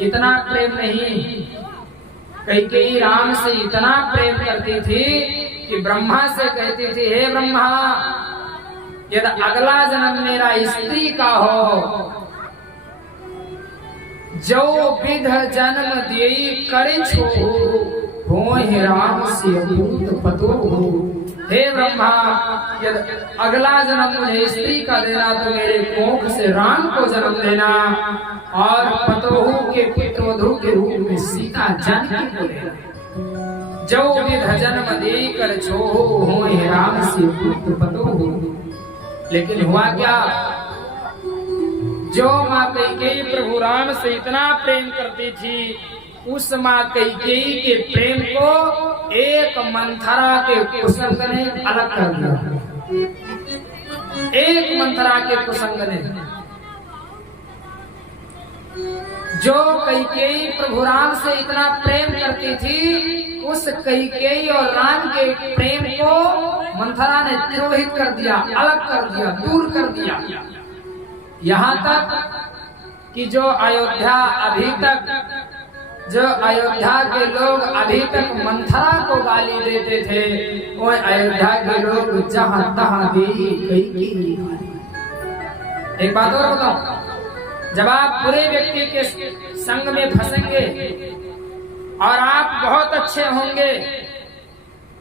इतना प्रेम नहीं। कैकेयी राम से इतना प्रेम करती थी कि ब्रह्मा से कहती थी, हे ब्रह्मा, यदि अगला जन्म मेरा स्त्री का हो, जो विध जन्म दियई करे छोहु, होहि राम से पूत पतोहु। हे ब्रह्मा, यदि अगला जन्म मुझे स्त्री का देना तो मेरे कोख से राम को जन्म देना, और पतोहु के पुत्रवधू के रूप में सीता जानकी को देना। जो विध जन्म देकर छोहु, होहि राम से पूत पतोहु। लेकिन हुआ क्या, जो माँ कैकेयी प्रभु राम से इतना प्रेम करती थी, उस माँ कैकेयी के प्रेम को एक मंथरा के कुसंग ने अलग कर दिया। एक मंथरा के कुसंग ने, जो कैकेयी प्रभु राम से इतना प्रेम करती थी, उस कैकेयी और राम के प्रेम को मंथरा ने तिरोहित कर दिया, अलग कर दिया, दूर कर दिया। यहाँ तक कि जो अयोध्या के लोग अभी तक मंथरा को गाली देते थे, वो अयोध्या के लोग जहाँ तहाँ देवी कैकेयी। एक बात और बताओ, जब आप बुरे व्यक्ति के संग में फंसेंगे और आप बहुत अच्छे होंगे,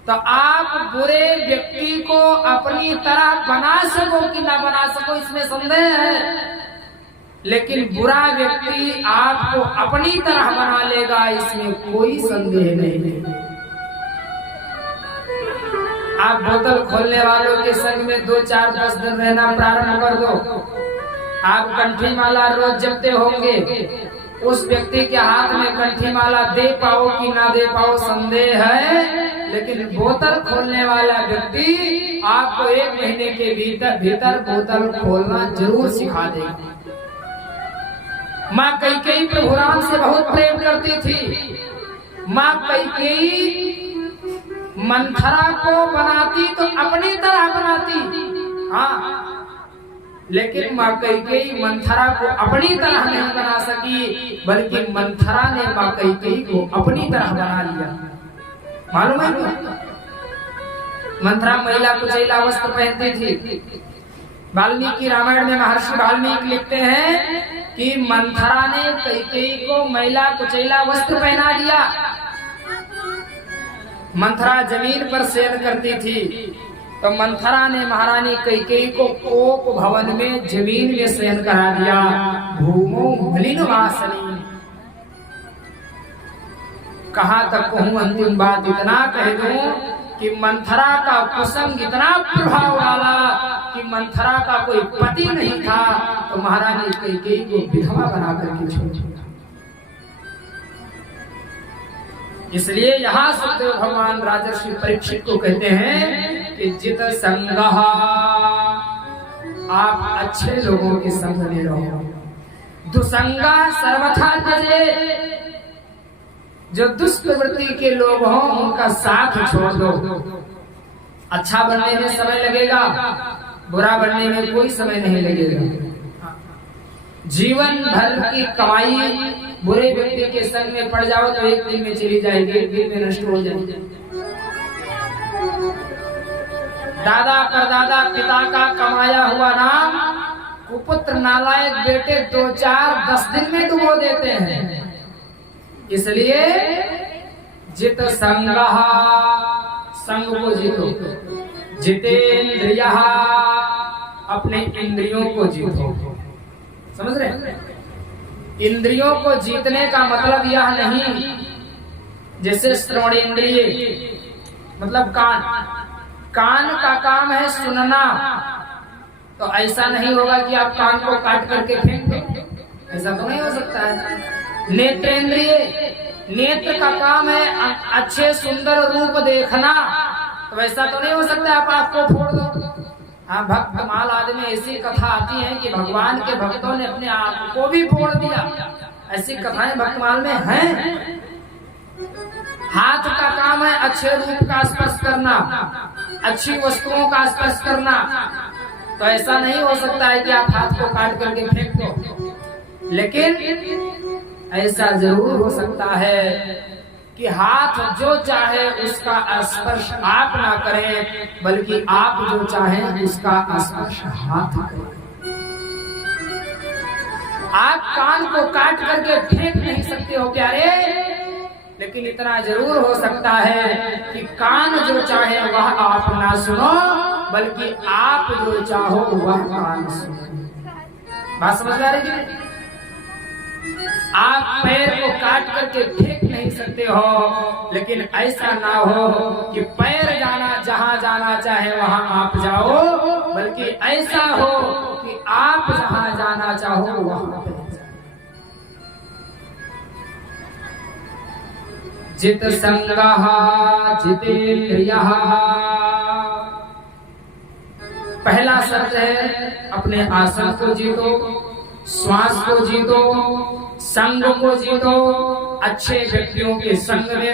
तो आप बुरे व्यक्ति को अपनी तरह बना सको कि ना बना सको, इसमें संदेह है। लेकिन बुरा व्यक्ति आपको अपनी तरह बना लेगा, इसमें कोई संदेह नहीं है। आप बोतल खोलने वालों के संग में 2, 4, 10 दिन रहना प्रारंभ कर दो। आप कंठी माला रोज जपते होंगे, उस व्यक्ति के हाथ में कंठी माला दे पाओ कि ना दे पाओ संदेह है। लेकिन बोतल खोलने वाला व्यक्ति आपको 1 महीने के भीतर बोतल खोलना जरूर सिखा देगा। माँ कैकेयी प्रभु राम से बहुत प्रेम करती थी। माँ कैकेयी मंथरा को बनाती तो अपनी तरह बनाती, हाँ, लेकिन माँ कैकेयी मंथरा को अपनी तरह नहीं बना सकी, बल्कि मंथरा ने माँ कैकेयी को अपनी तरह बना लिया। मालूम है क्या? मंथरा महिला कुचैला वस्त्र पहनती थी। वाल्मीकि रामायण में महर्षि वाल्मीकि लिखते हैं कि मंथरा ने कैकेयी को महिला कुचैला वस्त्र पहना दिया। मंथरा जमीन पर शयन करती थी, तो मंथरा ने महारानी कैकेयी को कोप भवन में जमीन में शयन करा दिया। भूमो मलिनवासिनी। कहाँ तक कहूँ, अंतिम बात इतना कह दूं कि मंथरा का कुसंग इतना प्रभाव डाला कि मंथरा का कोई पति नहीं था, तो महारानी कैकेयी को विधवा बना करके छोड़ दिया। इसलिए यहाँ सुखदेव भगवान राजर्षि परीक्षित को कहते हैं कि जित संगः, आप अच्छे लोगों के संग में रहो। दुसंगा सर्वथा त्यजे, जो दुष्ट प्रवृत्ति के लोग हों उनका साथ छोड़ दो। अच्छा बनने में समय लगेगा, बुरा बनने में कोई समय नहीं लगेगा। जीवन भर की कमाई बुरे व्यक्ति के संग में पड़ जाओ तो एक दिन में चली जाएगी, एक दिन में नष्ट हो जाएगी। दादा परदादा पिता का कमाया हुआ नाम कुपुत्र नालायक बेटे 2, 4, 10 दिन में डुबो देते हैं। इसलिए जित संगः, संग को जीतो। जितेंद्रियः, अपने इंद्रियों को जीतो। समझ रहे? इंद्रियों को जीतने का मतलब यह नहीं जैसे श्रवण इंद्रिय मतलब कान का काम है सुनना, तो ऐसा नहीं होगा कि आप कान को काट करके फेंक दो, ऐसा तो नहीं हो सकता है। नेत्रेंद्रिय, नेत्र का काम है अच्छे सुंदर रूप देखना, तो ऐसा तो नहीं हो सकता आप आँख को फोड़ दो। हाँ, भक्तमाल आदमी ऐसी कथा आती है कि भगवान के भक्तों ने अपने आँख को भी फोड़ दिया, ऐसी कथाएं भक्तमाल में हैं। हाथ का काम है अच्छे रूप का स्पर्श करना, अच्छी वस्तुओं का स्पर्श करना, तो ऐसा नहीं हो सकता है कि आप हाथ को काट करके फेंक दो। लेकिन ऐसा जरूर हो सकता है कि हाथ जो चाहे उसका स्पर्श आप ना करें, बल्कि आप जो चाहें उसका स्पर्श हाथ करें। आप कान को काट करके फेंक नहीं सकते हो प्यारे, लेकिन इतना जरूर हो सकता है कि कान जो चाहे वह आप ना सुनो, बल्कि आप जो चाहो वह कान सुनो। बात समझ आ रही है? आप पैर को काट करके फेंक नहीं सकते हो, लेकिन ऐसा ना हो कि पैर जहां जाना चाहे वहां आप जाओ, बल्कि ऐसा हो कि आप जहां जाना चाहो वहां पे जाओ। जित संगः जितेन्द्रियः। पहला शब्द है अपने आसन को जीतो, श्वास को जीतो, संग को जीतो, अच्छे व्यक्तियों के संग में